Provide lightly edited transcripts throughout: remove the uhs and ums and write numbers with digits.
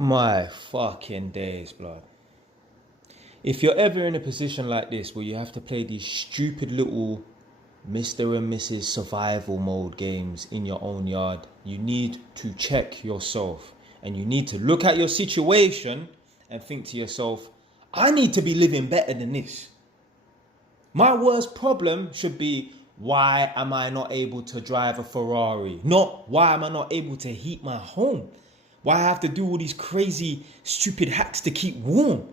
My fucking days, blood. If you're ever in a position like this where you have to play these stupid little Mr. and Mrs. survival mode games in your own yard, you need to check yourself and you need to look at your situation and think to yourself, I need to be living better than this. My worst problem should be, why am I not able to drive a Ferrari? Not why am I not able to heat my home? Why I have to do all these crazy, stupid hacks to keep warm?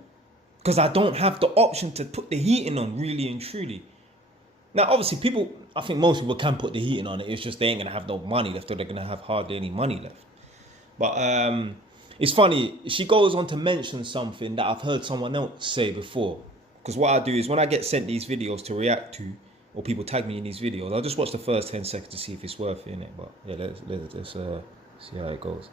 Because I don't have the option to put the heating on, really and truly. Now, obviously, I think most people can put the heating on it. It's just they ain't going to have no money left, or they're going to have hardly any money left. But it's funny, she goes on to mention something that I've heard someone else say before. Because what I do is when I get sent these videos to react to, or people tag me in these videos, I'll just watch the first 10 seconds to see if it's worth it, innit? But yeah, let's see how it goes.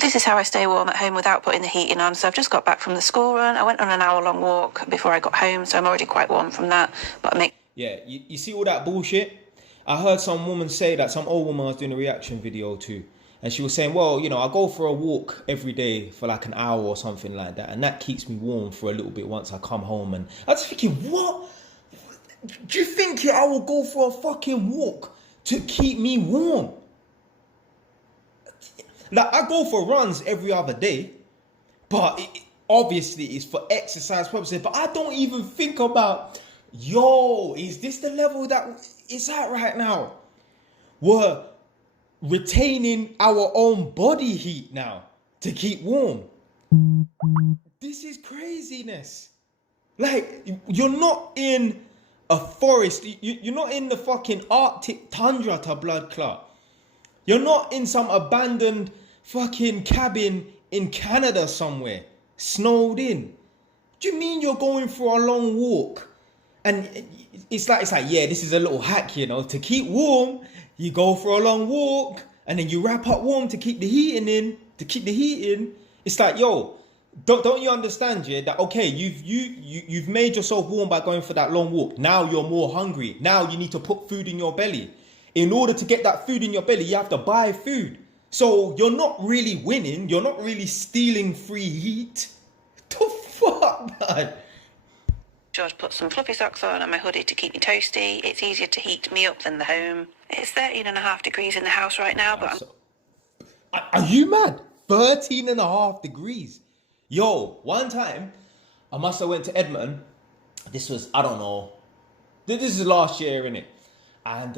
This is how I stay warm at home without putting the heating on. So I've just got back from the school run. I went on an hour-long walk before I got home, so I'm already quite warm from that. But Yeah, you see all that bullshit? I heard some woman say that, some old woman I was doing a reaction video to, and she was saying, well, you know, I go for a walk every day for like an hour or something like that, and that keeps me warm for a little bit once I come home. And I was thinking, what? Do you think I will go for a fucking walk to keep me warm? Like, I go for runs every other day, but obviously it's for exercise purposes. But I don't even think about, yo, is this the level that it's at right now? We're retaining our own body heat now to keep warm. This is craziness. Like, you're not in a forest. You're not in the fucking Arctic tundra to blood clot. You're not in some abandoned fucking cabin in Canada somewhere, snowed in. Do you mean you're going for a long walk? And it's like, yeah, this is a little hack, you know, to keep warm, you go for a long walk, and then you wrap up warm to keep the heating in, It's like, yo, don't you understand, yeah, that okay, you've made yourself warm by going for that long walk. Now you're more hungry. Now you need to put food in your belly. In order to get that food in your belly, you have to buy food. So you're not really winning. You're not really stealing free heat. The fuck, man? George put some fluffy socks on and my hoodie to keep me toasty. It's easier to heat me up than the home. It's 13.5 degrees in the house right now, but Are you mad? 13.5 degrees. Yo, one time, I must have went to Edmonton. This was, I don't know. This is last year, innit? And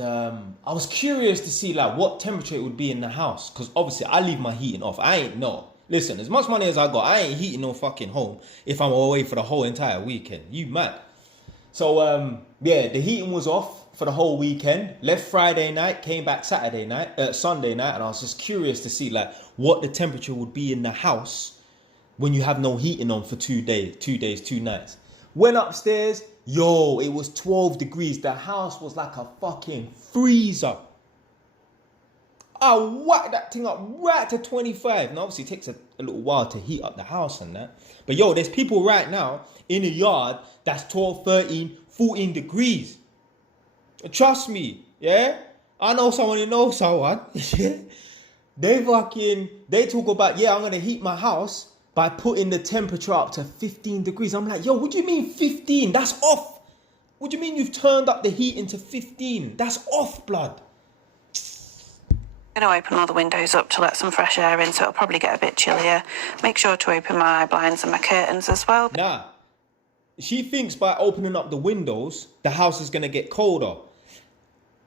I was curious to see like what temperature it would be in the house. Because obviously I leave my heating off. I ain't no. Listen, as much money as I got, I ain't heating no fucking home if I'm away for the whole entire weekend. You mad? So yeah, the heating was off for the whole weekend. Left Friday night, came back Sunday night, and I was just curious to see like what the temperature would be in the house when you have no heating on for 2 days, 2 nights. Went upstairs, yo, it was 12 degrees. The house was like a fucking freezer. I whacked that thing up right to 25. Now, obviously, it takes a little while to heat up the house and that. But yo, there's people right now in a yard that's 12, 13, 14 degrees. Trust me, yeah? I know someone who knows someone. They talk about, yeah, I'm going to heat my house by putting the temperature up to 15 degrees. I'm like, yo, what do you mean 15? That's off. What do you mean you've turned up the heat into 15? That's off, blood. I'm going to open all the windows up to let some fresh air in, so it'll probably get a bit chillier. Make sure to open my blinds and my curtains as well. Nah, she thinks by opening up the windows, the house is going to get colder.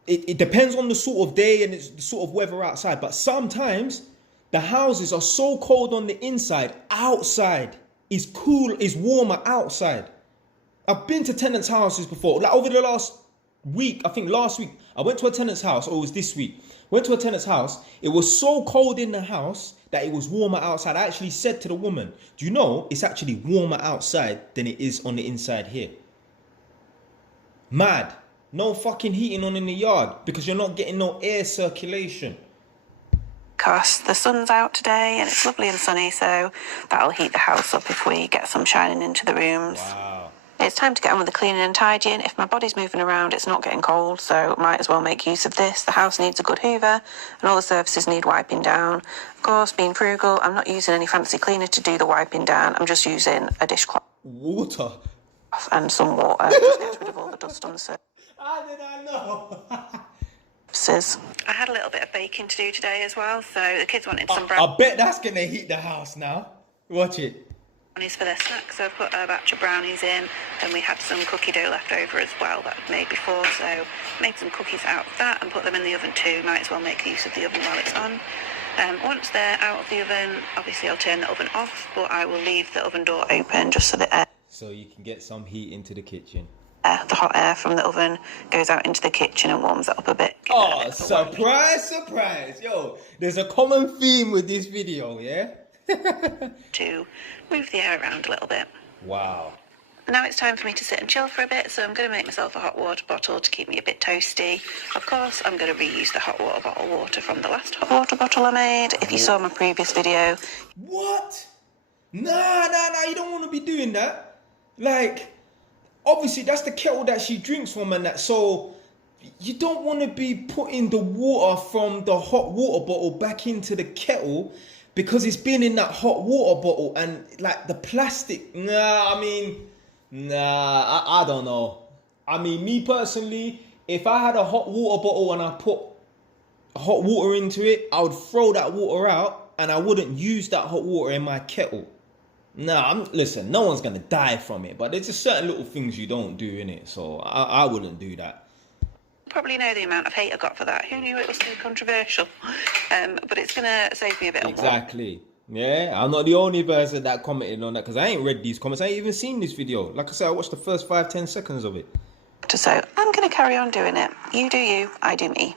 It depends on the sort of day and the sort of weather outside, but sometimes the houses are so cold on the inside, outside is cool, is warmer outside. I've been to tenants' houses before, like over the last week, I think last week, I went to a tenant's house, or it was this week. Went to a tenant's house, it was so cold in the house that it was warmer outside. I actually said to the woman, do you know it's actually warmer outside than it is on the inside here? Mad. No fucking heating on in the yard because you're not getting no air circulation. Because the sun's out today and it's lovely and sunny, so that'll heat the house up if we get some shining into the rooms. Wow. It's time to get on with the cleaning and tidying. If my body's moving around, it's not getting cold, so might as well make use of this. The house needs a good hoover, and all the surfaces need wiping down. Of course, being frugal, I'm not using any fancy cleaner to do the wiping down. I'm just using a dishcloth Water. and some water. Just gets rid of all the dust on the surface. How did I know? I had a little bit of baking to do today as well, so the kids wanted some I bet that's gonna heat the house now. Watch it. brownies for their snacks, so I've put a batch of brownies in. Then we had some cookie dough left over as well that I'd made before, so made some cookies out of that and put them in the oven too. Might as well make use of the oven while it's on. Once they're out of the oven, obviously I'll turn the oven off, but I will leave the oven door open just so the air, So you can get some heat into the kitchen. the hot air from the oven goes out into the kitchen and warms it up a bit. Oh, surprise, surprise. Yo, there's a common theme with this video, yeah? To move the air around a little bit. Wow. Now it's time for me to sit and chill for a bit, so I'm going to make myself a hot water bottle to keep me a bit toasty. Of course, I'm going to reuse the hot water bottle water from the last hot water bottle I made. If you saw my previous video... What? Nah, you don't want to be doing that. Like, obviously that's the kettle that she drinks from and that, so you don't want to be putting the water from the hot water bottle back into the kettle because it's been in that hot water bottle and like the plastic. I don't know. I mean, me personally, if I had a hot water bottle and I put hot water into it, I would throw that water out and I wouldn't use that hot water in my kettle. Listen, no one's gonna die from it, but there's just certain little things you don't do in it, so I wouldn't do that. Probably know the amount of hate I got for that. Who knew it was so controversial? But it's gonna save me a bit of Exactly. Yeah, I'm not the only person that commented on that because I ain't read these comments. I ain't even seen this video. Like I said, I watched the first 5-10 seconds of it. So I'm going to carry on doing it. You do you, I do me.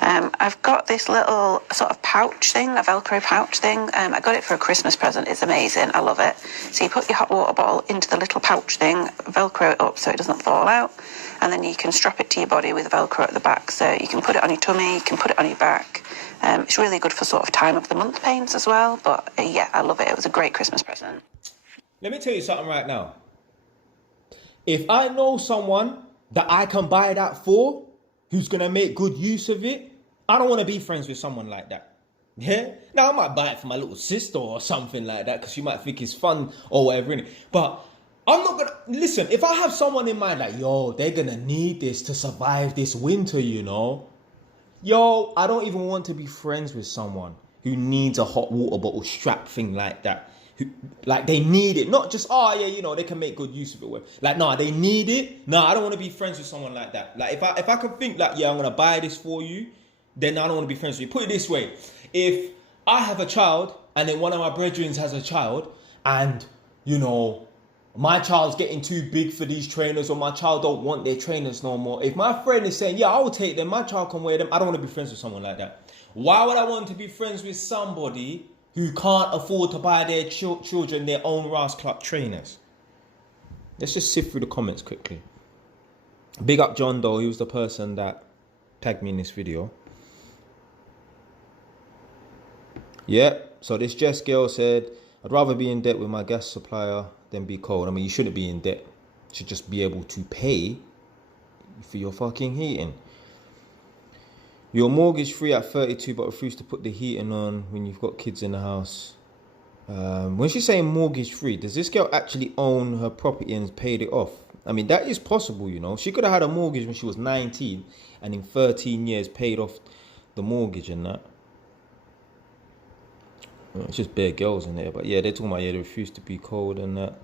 I've got this little sort of pouch thing, a Velcro pouch thing. I got it for a Christmas present. It's amazing. I love it. So you put your hot water bottle into the little pouch thing, Velcro it up so it doesn't fall out, and then you can strap it to your body with Velcro at the back. So you can put it on your tummy, you can put it on your back. It's really good for sort of time of the month pains as well. But yeah, I love it. It was a great Christmas present. Let me tell you something right now. If I know someone that I can buy that for, who's going to make good use of it, I don't want to be friends with someone like that. Yeah? Now, I might buy it for my little sister or something like that because she might think it's fun or whatever, innit? But I'm not going to... Listen, if I have someone in mind like, yo, they're going to need this to survive this winter, you know? Yo, I don't even want to be friends with someone who needs a hot water bottle strap thing like that. Like, they need it. Not just, they can make good use of it. Like, no, they need it. No, I don't want to be friends with someone like that. Like, if I could think, like, yeah, I'm going to buy this for you, then I don't want to be friends with you. Put it this way. If I have a child, and then one of my brethren has a child, and, my child's getting too big for these trainers, or my child don't want their trainers no more. If my friend is saying, yeah, I will take them, my child can wear them, I don't want to be friends with someone like that. Why would I want to be friends with somebody who can't afford to buy their children their own Ras Clark trainers? Let's just sift through the comments quickly. Big up John Doe, he was the person that tagged me in this video. Yep, so this Jess girl said, I'd rather be in debt with my gas supplier than be cold. I mean, you shouldn't be in debt. You should just be able to pay for your fucking heating. You're mortgage free at 32 but refuse to put the heating on when you've got kids in the house. When she's saying mortgage free, does this girl actually own her property and paid it off? I mean, that is possible, She could have had a mortgage when she was 19 and in 13 years paid off the mortgage and that. It's just bare girls in there. But yeah, they're talking about, they refuse to be cold and that.